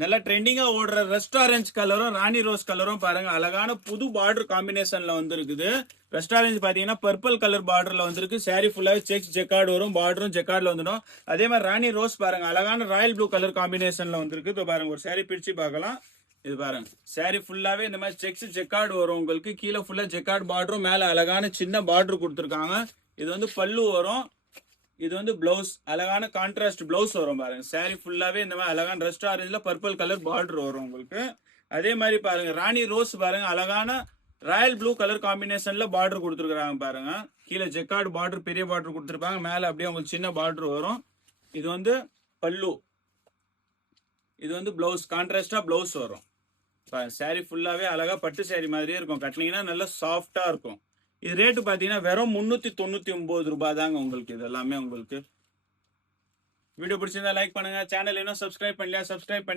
நல்ல ட்ரெண்டிங்கா ஓடுற ரெஸ்டாரண்ட் கலரும் ராணி ரோஸ் கலரும் பாருங்க அழகான புது பார்டர் காம்பினேஷன்ல வந்துருக்குது. ரெஸ்டாரண்ட் பாத்தீங்கன்னா பர்பிள் கலர் பார்டர்ல வந்திருக்கு. சாரி ஃபுல்லாவே செக்ஸ் ஜெக்கார்டு வரும். பார்டரும் ஜெக்கார்ட்ல வந்துடும். அதே மாதிரி ராணி ரோஸ் பாருங்க அழகான ராயல் ப்ளூ கலர் காம்பினேஷன்ல வந்திருக்கு. இப்போ பாருங்க ஒரு சாரி பிரிச்சு பார்க்கலாம். இது பாருங்க சாரி ஃபுல்லாவே இந்த மாதிரி செக்ஸ் ஜெக்கார்டு வரும் உங்களுக்கு. கீழே ஃபுல்லா ஜெக்கார்டு பார்டரும் மேல அழகான சின்ன பார்டர் கொடுத்துருக்காங்க. இது வந்து பல்லு வரும். இது வந்து பிளவுஸ் அழகான கான்ட்ராஸ்ட் பிளவுஸ் வரும் பாருங்க. சாரி ஃபுல்லாவே இந்த மாதிரி அழகான ரெஸ்ட் ஆரஞ்சில் பர்பிள் கலர் பார்டர் வரும் உங்களுக்கு. அதே மாதிரி பாருங்க ராணி ரோஸ் பாருங்க அழகான ராயல் ப்ளூ கலர் காம்பினேஷன்ல பார்டர் கொடுத்துருக்காங்க பாருங்க. கீழே ஜெக்கார்டு பார்டர் பெரிய பார்டர் கொடுத்துருப்பாங்க. மேல அப்படியே உங்களுக்கு சின்ன பார்டர் வரும். இது வந்து பல்லு. இது வந்து பிளவுஸ் கான்ட்ராஸ்டா பிளவுஸ் வரும். சாரி ஃபுல்லாவே அழகா பட்டு சாரி மாதிரியே இருக்கும். கட்டினீங்கன்னா நல்லா சாஃப்டா இருக்கும். இது ரேட்டு பாத்தீங்கன்னா வெறும் 399 ரூபாய் தாங்க உங்களுக்கு. இது எல்லாமே உங்களுக்கு. வீடியோ பிடிச்சிருந்தா லைக் பண்ணுங்க. சேனல் இன்னும் சப்ஸ்கிரைப் பண்ணலையா சப்ஸ்கிரைப் பண்ணி